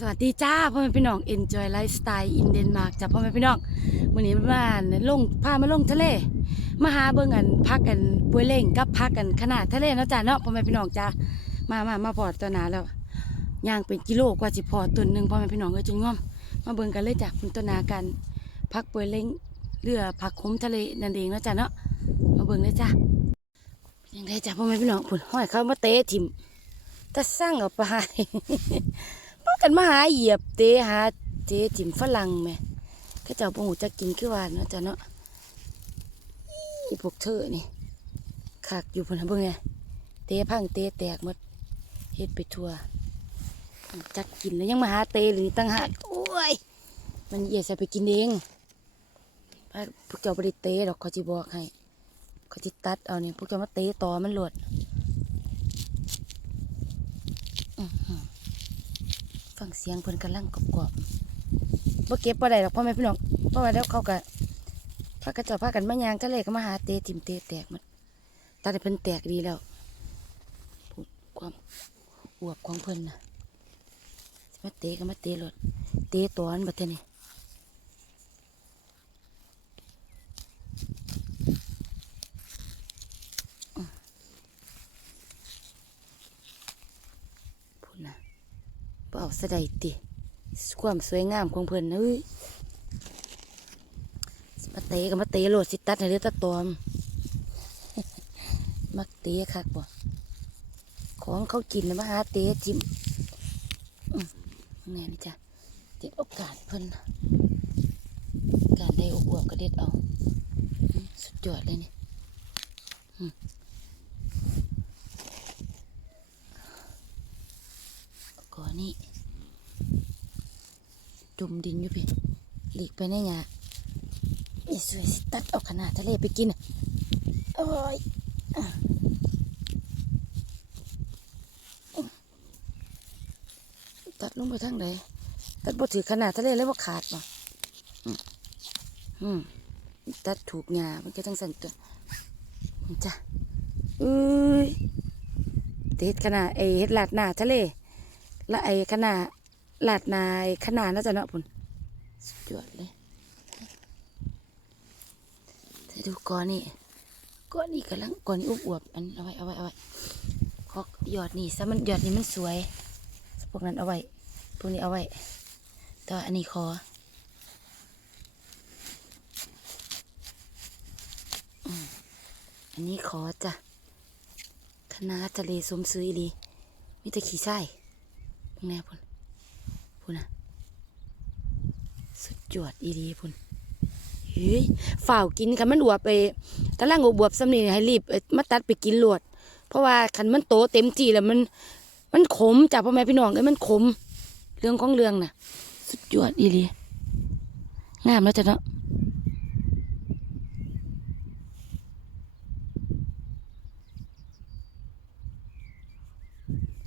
สวัสดีจ้าพ่อแม่พี่น้อง Enjoy Lifestyle in Denmark จ้าพ่อแม่พี่น้องมื้อนี้มาลงพามาลงทะเลมาหาเบิ่งอันพักกันป่วยเล่งกับพักกันขนาดทะเลเนาะจ้าเนาะพ่อแม่พี่น้องจ้ามามามาพอดตัวหนาแล้วย่างเป็นกิโลกว่าสิพอต้นหนึ่งพ่อแม่พี่น้องเอ้ยจนง่อม มาเบิ่งกันเลยจ้ะคุณตัวหนากันพักป่วยเล่งเรือพักคมทะเลนั่นเองเนาะจ้าเนาะมาเบิ่งเลยจ้ายังไงจ้าพ่อแม่พี่น้องพุ่นห้อยเขามาเตะถิ่มตะสร้างเอา ปพากันมาหาเหยียบเตะหาเตะจิ่มฝรั่งแหม่ก็เจ้าปงหูจะกินคือว่าเนาะจ้ะเนาะอีพวกเธอนี่ขากอยู่พนนะเบิ่งไงเตะพังเตะแตกหมดเฮ็ดไปทั่วจักกินแล้วยังมาหาเตะหรือตั้งหากโอ้ยมันเหยียดใส่ไปกินเองพวกเจ้าบริเตะดอกเขาจิบอกให้เขาจิตัดเอาเนี่ยพวกเจ้ามาเตะต่อมันหลด ฟังเสียงเพิ่นกำลังกรอบๆบ่เก็บบ่ได้ดอกพ่อแม่พี่น้องเพราะว่าแล้วเขาก็พากันเจ้าพากันมายางก็เลยก็มาหาเตะทิมเตะแตกมันตาเพิ่นแตกดีแล้วพูดความอวบของเพิ่นนะมาเตะก็มาเตะรถเตะตอนบัดเทนี่อืมพูดนะ เปล่า สะใดติความสวยงามของเพิ่นนะเอ้ยมาเตะกับมาเตะโลดสิตัดให้เรือตะตอมมักเตะคักบ่ของเขากินนะมาหาเตะจิ้มแน่นี่จ้ะเด็ดโอกาสเพิ่นการได้อกอวบก็เด็ดเอาสุดยอดเลยนี่อืมก่อนนี่ จมดินอยู่พี่หลีกไปในงานี่สวยสิตัดเอาขนาดทะเลไปกินน่ะโอ้ยตัดลงไปทางไหนตัดบ่ถือขนาดทะเลแล้วว่าขาดบ่อืมอืมตัดถูกงามันก็ต้องสั่นตัวจ้ะอุ้ยเฮ็ดขนาดไอเฮ็ดลาดหน้าทะเล และไอขนาด ลาดนายขนาดน่าจะเนาะพุ่นสุดยอดเลยเธอดูก้อนนี่ก้อนนี่กำลังก้อนนี้อวบๆอันเอาไว้เอาไว้เอาไว้ขอหยอดนี่ซะมันหยอดนี่มันสวยพวกนั้นเอาไว้พวกนี้เอาไว้แต่ว่าอันนี้ขอออันนี้ขอจ้ะคณะทะเลสมซื้ออีลีมีแต่ขี้ไส้พวกแน่พุ่น พุ่นนะสุดยอดอีดีพุ่นเฮ้ยฝ่าวกินคันมันอวบไปกำลังอวบสำนีให้รีบมาตัดไปกินโลวด เพราะว่าคันมันโตเต็มที่แล้วมัน มันขมจากพ่อแม่พี่น้องเอ้ยมันขม เรื่องของเรื่องน่ะ สุดยอดอีดีงามแล้วจ้ะเนาะ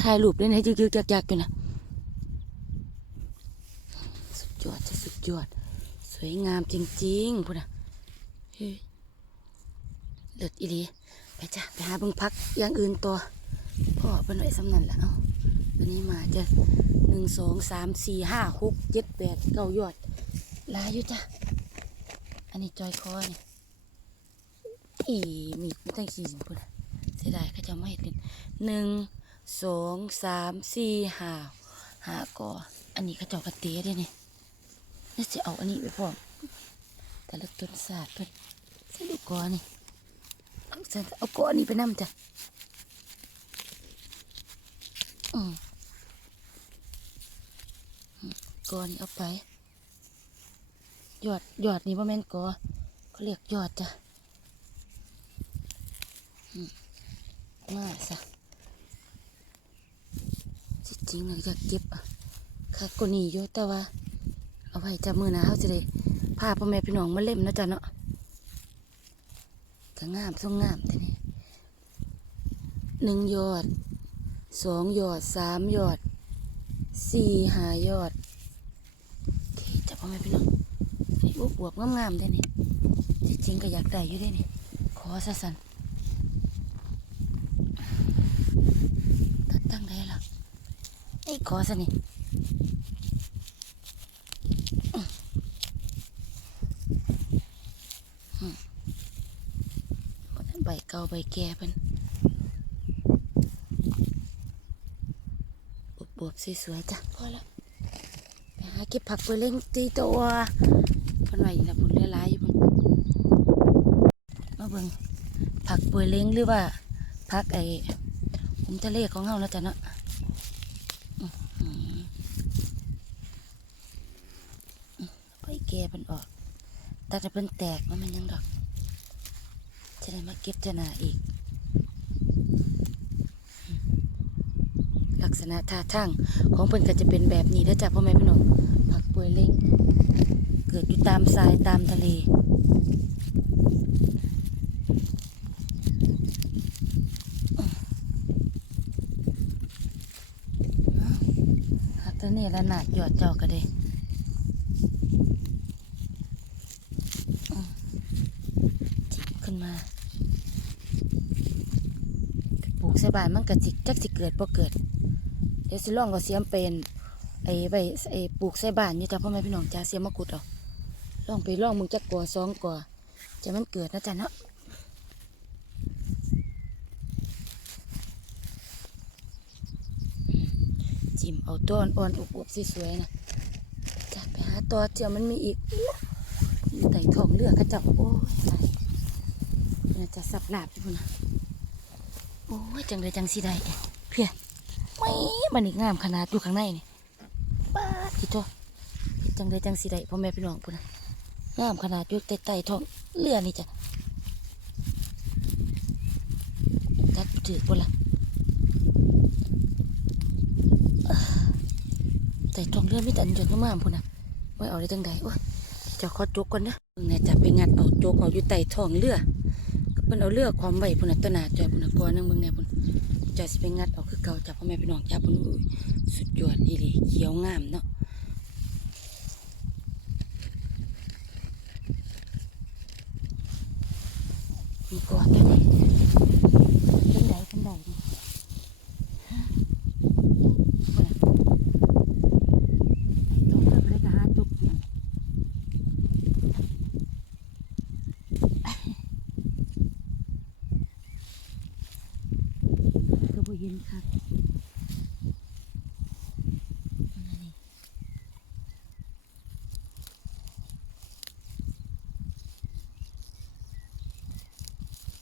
ถ่ายรูปเล่นให้ยึกๆยักๆอยู่นะ สุด ยอดจะสุดยอด สวยงามจริงๆพุ่นนะเฮ้ยเลิศอีหลีไปจ้ะไปหาบิ่งพักอย่างอื่นตัวพ่อเป็นหน่อยสำนันและเอ้าตัวนี้มาจะหนึ่งสองสามสี่ห้าหกเจ็ดแปดเก้ายอดลายอยู่จ้ะอันนี้จอยคอเนี่ยอีมีไม่ต้องขี่พุ่นนะเสียดายเขาจะไม่เห็นเป็นหนึ่งสองสามสี่ห้าห้าก่ออันนี้เขาเจ้ากระเตะได้เนี่ย นี่จะเอาอันนี้ไปพร้อมแต่ละต้นศาสตร์เพิ่นใส่ดูกอนี่เอาเอากออันนี้ไปนำจ้ะอืมกอนี่เอาไป ยอดยอดนี่ว่าแม่นกอเขาเรียกยอดจ้ะอืมมาซะจริงๆนะอยากเก็บอะค่ะก็นี่อยู่แต่ว่า เอาไว้จับมือนะเขาจะได้พาพ่อแม่พี่น้องมาเล่มนะจ๊ะเนาะก็งามทรงงามทีนี้หนึ่งยอดสองยอดสามยอดสี่หายอดโอเคจับพ่อแม่พี่น้องนี่อวบงามๆได้นี่จริงๆก็อยากได้อยู่ได้นี่ขอซะสันตัดตั้งได้ละไอ้ขอสนี่ อืม ใบแก่เพิ่นบวบๆสวยๆจ้ะพอแล้วไปหาเก็บผักเปลือยเล่งตีตัวเพิ่นไว้นะบุญหลายๆอยู่พุ่นมาเบิ่งผักปลือยเล้งหรือว่าผักไอ้หุมทะเลของเฮาแล้วจ้ะเนาะอื้อหืออื้อใบแก่เพิ่นออกแต่ถ้เพิ่นแตกมันมันยังดอก จะได้มาเก็บจนาอีก ลักษณะท่าทางของเพิ่นก็จะเป็นแบบนี้แล้วจ้ะพ่อแม่พี่น้องผักป่วยเล้งเกิดอยู่ตามทรายตามทะเลตัวนี้ละหนาดหยอดจ้าก็ได้อืมจิบขึ้นมา ปลูกใส่ บ้านมันก็สิจักสิเกิดบ่เกิด เดี๋ยวสิลองก็เสียมเป็นไอ้ใบไอ้ปลูกใส่บ้านอยู่จ้ะพ่อแม่พี่น้องจ้าเสียมมากุดเอาลองไปลองมึงจักก่อสองก่อจะมันเกิดนะจ๊ะเนาะจิ้มเอาตัวอ่อนๆอบๆสวยๆนะจ้ะไปหาตัวเจียวมันมีอีกอยู่ใต้ท้องเรือกระจับโอ้ยน่าจะสับหลาบอยู่นะ โอ้ยจังเลยจังสิได้เพียไม่มันอีกงามขนาดอยู่ข้างในนี่ป้าดที่ตัวจังเลยจังสิได้พ่อแม่พี่น้องพุ่นนะงามขนาดอยู่ใต้ๆท้องเรือนี่จ้ะกัดจืดพุ่นละอ่าใต้ท้องเรือมีแต่อันหยดงามๆพุ่นนะไว้เอาได้จังใดโอ้ยเจะขอจกก่อนนะเบิ่งเนี่ยจะไปงัดเอาจกเอาอยู่ใต้ท้องเรือเพิ่นเอาเลือกความไหวพุ่นน่ะตัวหนาจอยพุ่นน่ะก่อนนึงเบิ่งแน่พุ่นจอยสิไปงัดเอาคือเก่าจากพ่อแม่พี่น้องจ้าพุ่นสุดยอดอีหลีเขียวงามเนาะมีก่อนตัวนี้เป็นไดเป็นไดนี่ฮะพุ่นน่ะตรงเลือกไปเลยก็หาจุกกิน ก็บ่เห็น ครับนั่นนี่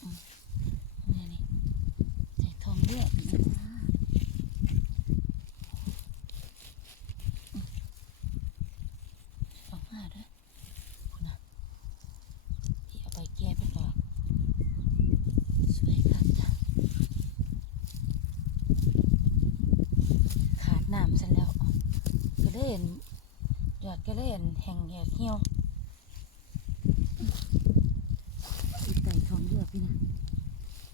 อืมนั่นนี่ใส่ทองเลือดนะอืมออกมาเด้อคุณน่ะที่เอาไปแก้เป็นดอกสวยครับจ้ะ ขาดน้ำซะแล้วก็ เห็นยอดก็เล่นแห่งแหกเหี่ยวอีไต่ทองเลือพี่นะ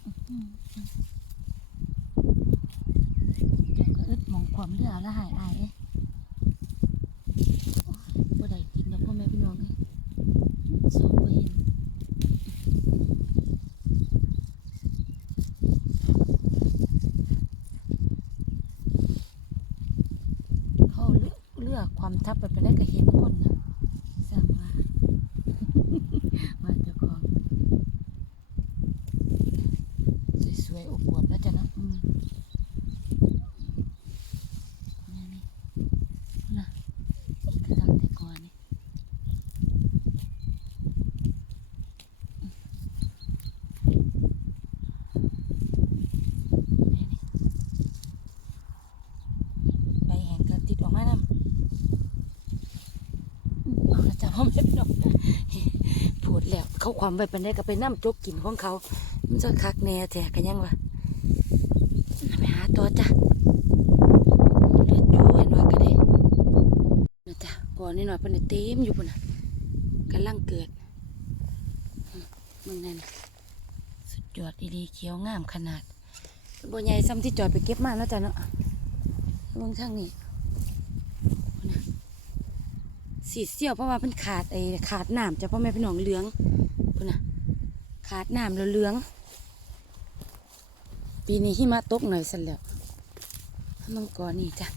อื้อหือเดี๋ยวก็อึดหมองความเลือแล้วหายอายเอ้ยโอ้ยบ่ได้กินดอกพ่อแม่พี่น้องเอ้ยสองบ่เห็นเขาเลือกเลือก ความทับไปไปได้ก็เห็นคนนะสร้างว่า ว่าเจ้าของสวยๆอบอวบๆแล้วจ้ะเนาะอืมนี่นี่นะอีกกระดังแต่ก่อนนี่นี่นี่ใบแห้งก็ติดออกมานำ เอาละจ้ะพ่อแม่พี่น้องพูดแล้ว เขาความไปเป็นได้ก็ไปนั่จกกินของเขา มันจะคักแน่แท้กันยังวะไปหาตัวจ้ะเลือดยู่เห็นว่าก็ได้นะจ้ะก่อนนี่หน่อยเป็นได้เต็มอยู่ปุ่นน่ะกำลังเกิดมึงนั่นสุดยอดอีดีเขียวงามขนาดบัวใหญ่ซ้ำที่จอดไปเก็บมาแล้วจ้ะเนาะเบิ่งทางนี้ สีเสี้ยวเพราะว่ามันขาดไอ้ขาดน้ำจ้ะพ่อแม่พี่น้องเหลืองพุ่นน่ะ ขาดน้ำแล้วเหลือง ปีนี้หิมะตกหน่อยสันแล้วมังกรนี่จ้ะ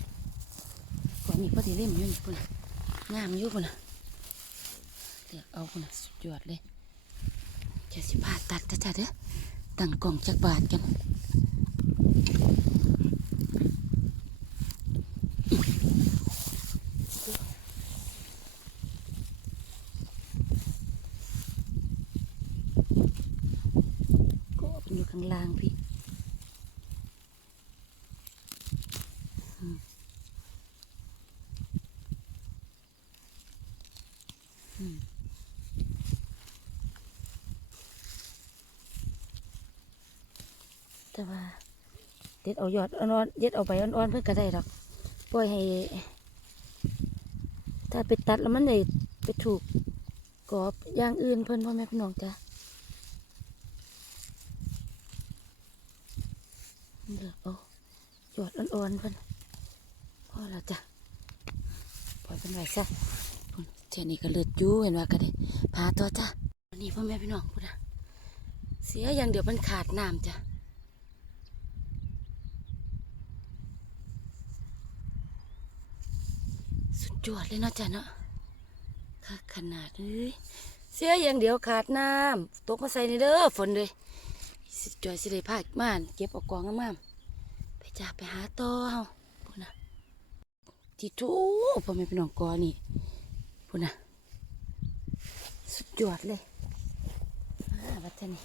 ก่อนมีพอดีเล่มอยู่นี่พุ่นน่ะงามอยู่พุ่นน่ะเลือกเอาพุ่นน่ะสุดยอดเลยจะสิผ่าตัดจ้ะจ้ะเด้อตั้งกล่องจักบาทกันก็เป็นอยู่ข้างล่างพี่ แต่ว่าเด็ดเอายอดอ่อนๆเด็ดเอาใบอ่อนๆเพื่อก็ได้ดอกปล่อยให้ ถ้าไปตัดแล้วมันได้ไปถูกกรอบอย่างอื่นเพิ่นพ่อแม่พี่น้องจ้ะเลือกเอาย พ่อนเพิ่นพอแล้วจ้ะปล่อยเป็นไว้ซะเจนี่ก็เลือดยู่เห็นว่าก็ได้พาตัวจ้ะอันนี้พ่อแม่พี่น้องพูดนะเสียอย่างเดียวมันขาดน้ำจ้ะสุดยอดเลยเนาะจ้ะเนาะค่ะขนาดเอ้ยเสียอย่างเดียวขาดน้ำตกมาใส่ในเด้อฝนเลยสิจอยสิเลยพากม่านเก็บออกกองงามๆไป จ้าไปหาต่อเฮาพูดนนะที่ทูพ่อแม่พี่น้องกอนี่พูดนนะสุดยอดเลยอ่าวัดเท่านี่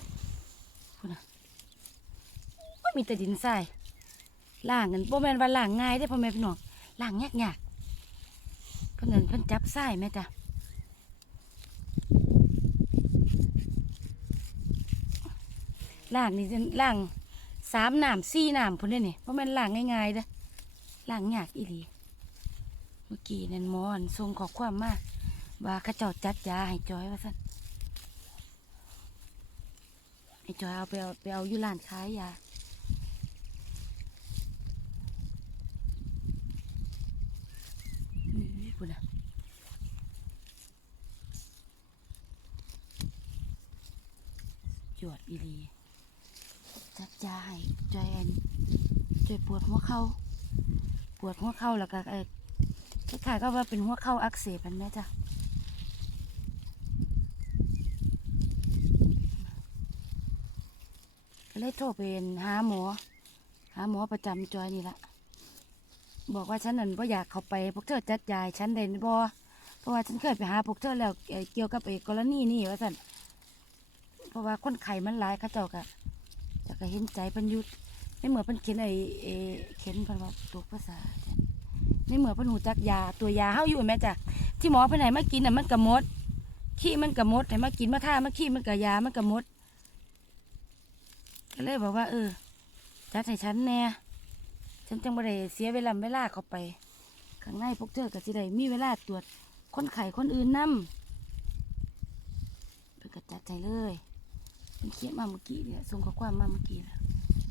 พูดนนะว่ามีแต่ดินทรายล่างกันพ่อแม่ว่าล่างง่ายได้พ่อแม่พี่น้องล่างยากๆเพิ่นเงินเพิ่นจับไส้ไหมจ๊ะล่างนี่ล่าง สามหน้ำสี่หน้ำพุ่นเด้นี่เพราะมันล่างง่ายๆเด้อล่างยากอีหลีเมื่อกี้นั่นมอนส่งขอความมากว่าข้าเจ้าจัดยาให้จอยว่าสั่นให้จอยเอาไปเอาไปเอาอยู่ร้านขายยาุ่นะจวดอีหลี จัดยาให้จอยแอนจอยปวดหัวเข่าปวดหัวเข่าแล้วก็เออคล้ายๆก็ว่าเป็นหัวเข่าอักเสบมันไหมจ้ะเลยโทรไปหาหมอ หาหมอประจำจอยนี่ละบอกว่าฉันนั่นว่าอยากเข้าไปพวกเธอจัดยาให้ฉันเด่นบอเพราะว่าฉันเคยไปหาพวกเธอแล้วเกี่ยวกับไอ้กรณีนี่ว่าสันเพราะว่าคนไข้มันหลายเขาเจ้ากะ ก็เห็นใจเพิ่นอยุดไม่เหมือนเพิ่นเขียนไอ้เอเขียนเพิ่นว่าตัวภาษาไม่เหมือนเพิ่นหูจักยาตัวยาเฮาอยู่แม่จ้ะที่หมอเพิ่นให้มากินน่ะมันก็หมดขี้มันก็หมดให้มากินมาท่ามาขี้มันก็ยามันก็หมดก็เลยบอกว่า เออจัดให้ฉันแน่ฉันจังบ่ได้เสียเวลาเวลาเข้าไป ข้างในพวกเธอก็สิได้มีเวลาตรวจคนไข้คนอื่นนํเพิ่นก็จัดใจเลย มันเขียนมาเมื่อกี้เนี่ยส่งข้อความมาเมื่อกี้แล้ว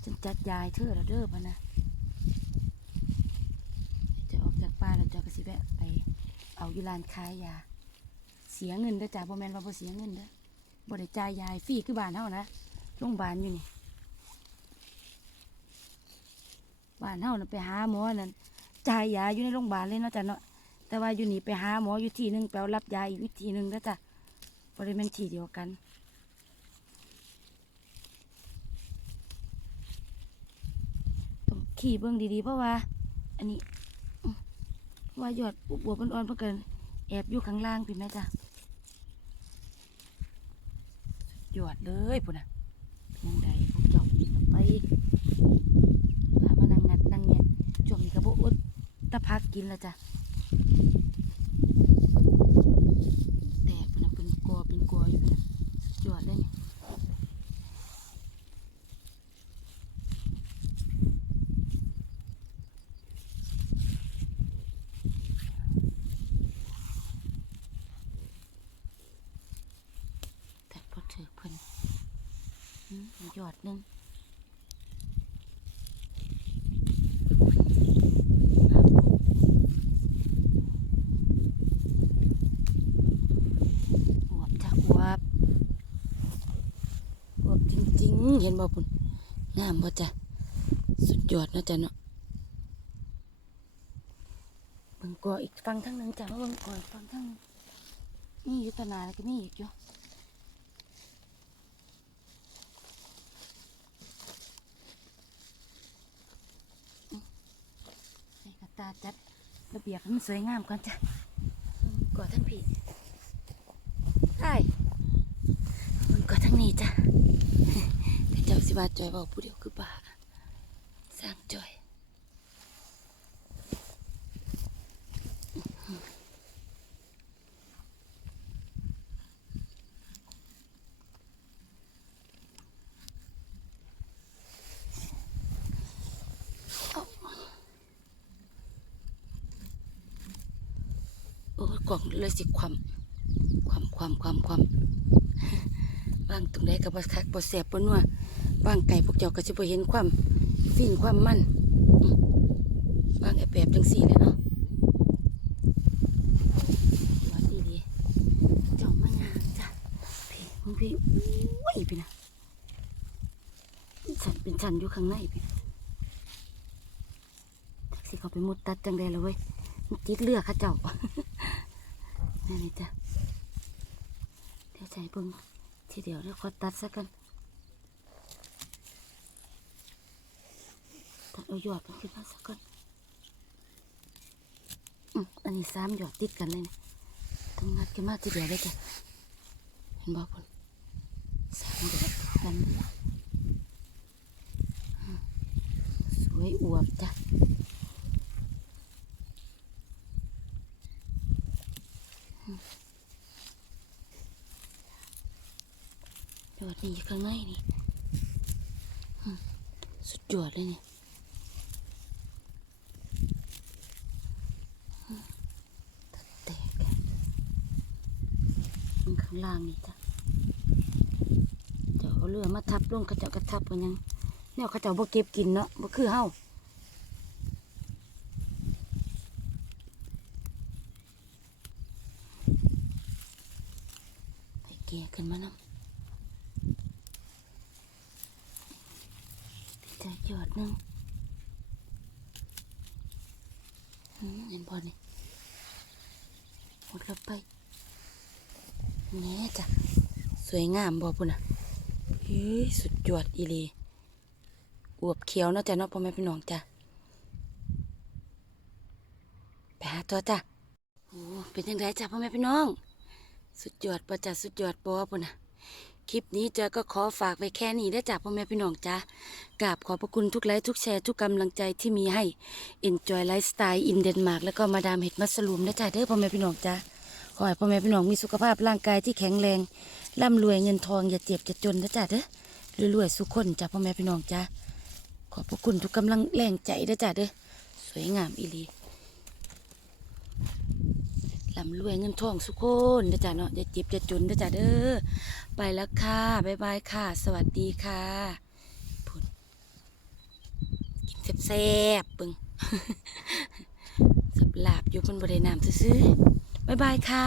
ฉันจัดยายเธอแล้วเด้อพะนะจะออกจากป่าแล้วจะกระสิแวะไป เอาอยู่ร้านขายยา เสียเงินเด้อจ้าบ่แมนว่าบ่เสียเงินเด้อบ่ได้จ่ายยายฟรีคือบ้านเฮานะโรงพยาบาลอยู่นี่บ้านเฮาน่ะไปหาหมอนั่นจ่ายยาอยู่ในโรงพยาบาลเลยเนาะจ้ะเนาะแต่ว่าอยู่นี่ไปหาหมออยู่ที่หนึงไปเอารับยาอีกวิธีหนึงเด้อจ้ะบ่ได้แม่นที่เดียวกัน ขี่เบื้องดีๆ เพราะว่า อันนี้อืมเพราะว่ายอดอุบวบอ่อนๆเพื่อเกินแอบอยู่ข้างล่างพี่แม่จ้ะยอดเลยพุ่นน่ะยังไงพวกเจ้าไปพามานั่งงัดนั่งเงี้ยช่วงนี้กระโบอุดตะพักกินแล้วจ้ะแตกพุ่นน่ะเป็นกอเป็นกออยู่พุ่นน่ะสุดยอดเลยนี่ แต่พอถือเพิ่นอืม ยอดหนึงอวบจ้ะอวบอวบจริงๆ เห็นบ่พุ่นงามบ่จ้ะสุดยอดนะจ้ะเนาะบิ่งก่ออีกฟังทั้งนึงจ้ะเบิ่งก่ออีกฟังทั้งนี่ยู่ตนาแล้วก็มีอีกอยู่อืมให้กระตาจัด ระเบียบให้มันสวยงามก่อนจ้ะเบิ่งก่อทั้งผีใช่เบิ่งก่อทั้งนี้จ้ะแต่เจ้าสิว่าจอยบอกผู้เดียวคือบ้าสร้างจอย โอ้ย กล่องเลยสิความความความความความบางตรงใดก็บ่คักบ่แสบบ่นัวบางไก่พวกเจ้าก็สิบ่เห็นความฟินความมันบางไอ้แบบจังสี่เลยเนาะว่าดีดีเจ้ามางามจ้ะพี่มึงพี่อุ้ยพี่นะฉันเป็นฉันอยู่ข้างในพี่ทักสิเขาไปมุดตัดจังใดแล้วเว้ยมันจิตเลือเข้าเจ้า นี่นี่จ้ะเดี๋ยวใจเบิ่งทีเดียวแล้วขอตัดซะกันตัดเอาหยอดมันขึ้นมาซะก่อนอืมอันนี้สามหยอดติดกันเลยนะต้องงัดขึ้นมาทีเดียวได้จ้ะเห็นบ่คุณสามหยอดติดกันเลยอืมสวยอวบจ้ะ ยอดนี่อยู่ข้างในนี่สุดยอดเลยนี่แตกมันข้างล่างนี่จ้ะเจ้าเอาเรือมาทับลงเขาเจ้ากระทับกันยังเนี่ยเขาเจ้าบ่เก็บกินเนาะบ่คือเฮาไปแก่ขึ้นมานำ จะหยอดนึ่งเห็นบอลนี่หมดแล้วไปแง่จ้ะ สวยงามบอปุ่นอะเฮ้ยสุดยอดอีหลีอวบเขียวเนาะจ้ะเนาะพ่อแม่พี่น้องจ้ะไปหาตัวจ้ะโอ้เป็นยังไงจ้ะพ่อแม่พี่น้อง สุดยอดปะจ้ะสุดยอดบอปุ่นอะ คลิปนี้เจอก็ขอฝากไว้แค่นี้ได้จากพ่อแม่พี่น้องจ้ากราบขอบพระคุณทุกไลค์ทุกแชร์ทุกกำลังใจที่มีให้ Enjoy Lifestyle in Denmark แล้วก็มาดามเห็ดมัสลูมนะจ้าเด้อพ่อแม่พี่น้องจ้าขอให้พ่อแม่พี่น้องมีสุขภาพร่างกายที่แข็งแรงร่ำรวยเงินทองอย่าเจ็บอย่าจนนะจ้าเด้อรวยๆสุขคนจ้าพ่อแม่พี่น้องจ้าขอบพระคุณทุกกำลังแรงใจนะจ้าเด้อสวยงามอีห ลำรวยเงินทองสุขคนนะจ้าเนาะอย่าเจ็บอย่าจนนะจ้าเด้อไปแล้วค่ะบ๊ายบายค่ะ สวัสดีค่ะพุ่นกินแซ่บๆปึงสับหลาบอยู่บนบริน้ำซื้อๆบ๊ายบายค่ะ